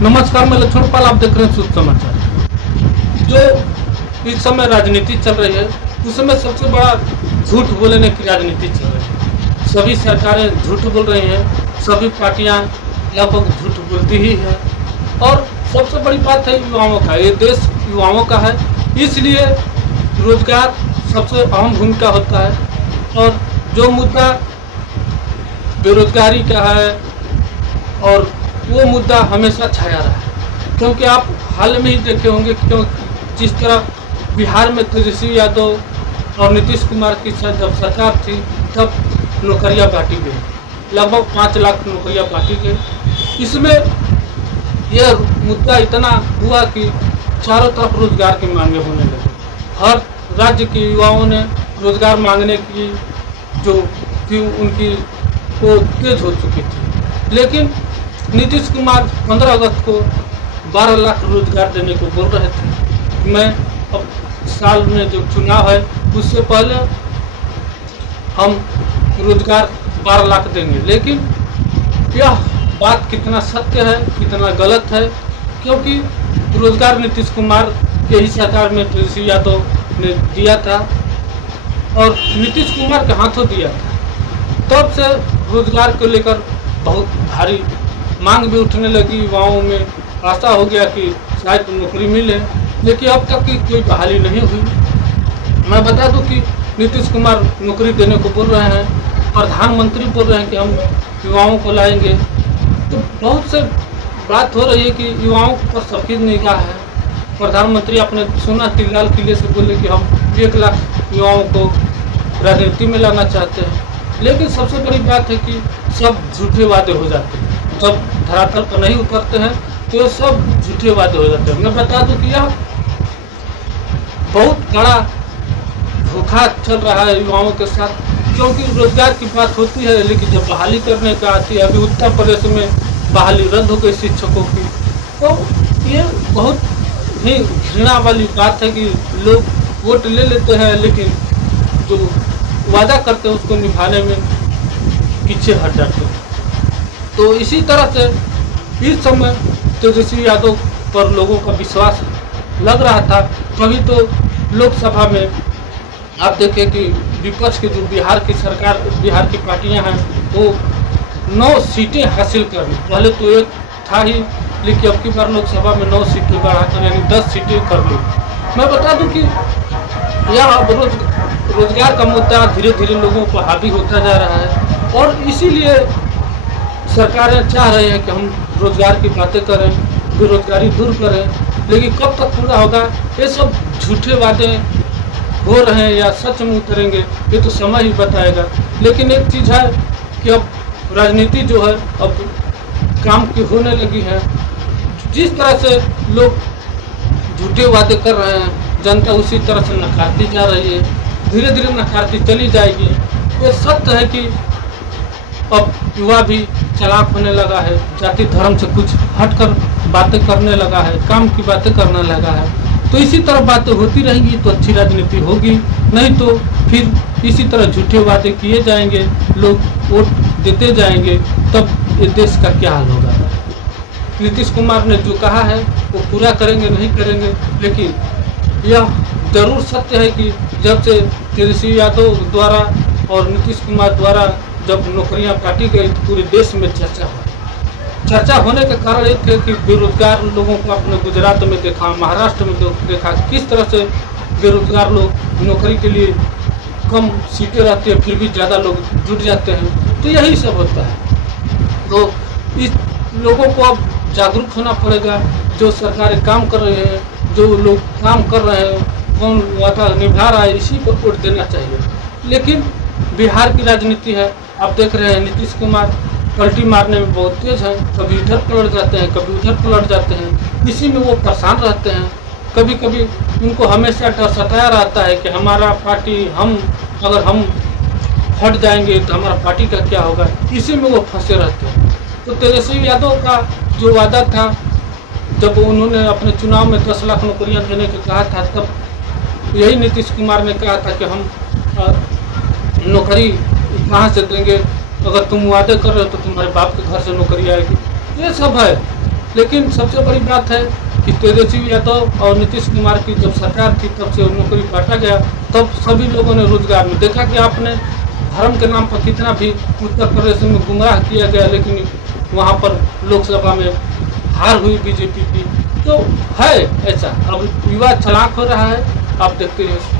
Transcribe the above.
नमस्कार, मैं लक्ष्मणपाल, आप देख रहे हैं शुभ समाचार। जो इस समय राजनीति चल रही है उसमें सबसे बड़ा झूठ बोलने की राजनीति चल रही है। सभी सरकारें झूठ बोल रही हैं, सभी पार्टियां लगभग झूठ बोलती ही है। और सबसे बड़ी बात है युवाओं का, ये देश युवाओं का है, इसलिए रोजगार सबसे अहम भूमिका होता है। और जो मुद्दा बेरोजगारी का है और वो मुद्दा हमेशा छाया रहा है, क्योंकि आप हाल में ही देखे होंगे क्यों जिस तरह बिहार में तेजस्वी यादव और नीतीश कुमार की जब सरकार थी तब नौकरियां बांटी गई, लगभग 5 लाख नौकरियां बांटी गई। इसमें यह मुद्दा इतना हुआ कि चारों तरफ रोजगार की मांगे होने लगी। हर राज्य के युवाओं ने रोजगार मांगने की जो थी उनकी वो तेज हो चुकी थी। लेकिन नीतीश कुमार 15 अगस्त को 12 लाख रोजगार देने को बोल रहे थे। मैं अब साल में जो चुनाव है उससे पहले हम रोजगार 12 लाख देंगे, लेकिन यह बात कितना सत्य है कितना गलत है, क्योंकि रोजगार नीतीश कुमार के ही सरकार में तेजस्वी यादव ने दिया था और नीतीश कुमार के हाथों दिया था। तब से रोजगार को लेकर बहुत भारी मांग भी उठने लगी, युवाओं में आशा हो गया कि शायद नौकरी मिले, लेकिन अब तक की कोई बहाली नहीं हुई। मैं बता दूं कि नीतीश कुमार नौकरी देने को बोल रहे हैं, प्रधानमंत्री बोल रहे हैं कि हम युवाओं को लाएंगे। तो बहुत से बात हो रही है कि युवाओं पर सबकी निगाह है। प्रधानमंत्री आपने सुना कि लाल किले से बोले कि हम 1 लाख युवाओं को राजनीति में लाना चाहते हैं, लेकिन सबसे बड़ी बात है कि सब झूठे वादे हो जाते हैं। जब धरातल पर नहीं उतरते हैं तो ये सब झूठे वादे हो जाते हैं। मैं बता दूं कि यह बहुत बड़ा धोखा चल रहा है युवाओं के साथ, क्योंकि रोजगार की बात होती है लेकिन जब बहाली करने का आती है, अभी उत्तर प्रदेश में बहाली रद्द हो गई शिक्षकों की, तो ये बहुत ही घृणा वाली बात है कि लोग वोट ले लेते हैं लेकिन जो वादा करते हैं उसको निभाने में पीछे हट जाते हैं। तो इसी तरह से इस समय तेजस्वी यादव पर लोगों का विश्वास लग रहा था। कभी तो लोकसभा में आप देखें कि विपक्ष की जो बिहार की सरकार, बिहार की पार्टियां हैं, वो 9 सीटें हासिल कर ली। पहले तो एक था ही, लेकिन अब की बार लोकसभा में 9 सीटें बढ़ाकर यानी 10 सीटें कर ली। मैं बता दूं कि यह रोजगार का मुद्दा धीरे धीरे लोगों पर हावी होता जा रहा है और इसीलिए सरकारें चाह रही हैं कि हम रोजगार की बातें करें, बेरोजगारी दूर करें, लेकिन कब तक पूरा होगा? ये सब झूठे वादे हो रहे हैं या सच में उतरेंगे ये तो समय ही बताएगा। लेकिन एक चीज़ है कि अब राजनीति जो है अब काम की होने लगी है। जिस तरह से लोग झूठे वादे कर रहे हैं, जनता उसी तरह से नकारती जा रही है, धीरे धीरे नकारती चली जाएगी। ये सत्य है कि अब युवा भी चालाक होने लगा है, जाति धर्म से कुछ हटकर बातें करने लगा है, काम की बातें करने लगा है। तो इसी तरह बातें होती रहेंगी तो अच्छी राजनीति होगी, नहीं तो फिर इसी तरह झूठे वादे किए जाएंगे, लोग वोट देते जाएंगे, तब ये देश का क्या हाल होगा। नीतीश कुमार ने जो कहा है वो पूरा करेंगे नहीं करेंगे, लेकिन यह जरूर सत्य है कि जब से तेजस्वी यादव द्वारा और नीतीश कुमार द्वारा जब नौकरियां काटी गई तो पूरे देश में चर्चा होने के कारण एक थे कि बेरोजगार लोगों को आपने गुजरात में देखा, महाराष्ट्र में देखा किस तरह से बेरोजगार लोग नौकरी के लिए कम सीटें रहती है फिर भी ज़्यादा लोग जुट जाते हैं। तो यही सब होता है। तो इस लोगों को अब जागरूक होना पड़ेगा। जो सरकारें काम कर रहे हैं, जो लोग काम कर रहे हैं, कौन वादा निभा रहा है, इसी पर वोट देना चाहिए। लेकिन बिहार की राजनीति है, आप देख रहे हैं नीतीश कुमार पलटी मारने में बहुत तेज है, कभी इधर पलट जाते हैं कभी उधर पलट जाते हैं, इसी में वो परेशान रहते हैं। कभी कभी उनको हमेशा डर सताया रहता है कि हमारा पार्टी अगर हम हट जाएंगे तो हमारा पार्टी का क्या होगा, इसी में वो फंसे रहते हैं। तो तेजस्वी यादव का जो वादा था, जब उन्होंने अपने चुनाव में 10 लाख नौकरियां देने को कहा था, तब यही नीतीश कुमार ने कहा था कि हम नौकरी कहाँ से देंगे, अगर तुम वादे कर रहे हो तो तुम्हारे बाप के घर से नौकरी आएगी। ये सब है, लेकिन सबसे बड़ी बात है कि तेजस्वी यादव और नीतीश कुमार की जब सरकार थी तब से नौकरी काटा गया, तब सभी लोगों ने रोजगार में देखा कि आपने धर्म के नाम पर कितना भी उत्तर प्रदेश में गुमराह किया गया, लेकिन वहाँ पर लोकसभा में हार हुई बीजेपी की। तो है ऐसा, अब युवा चालाक हो रहा है, आप देखते रहिए।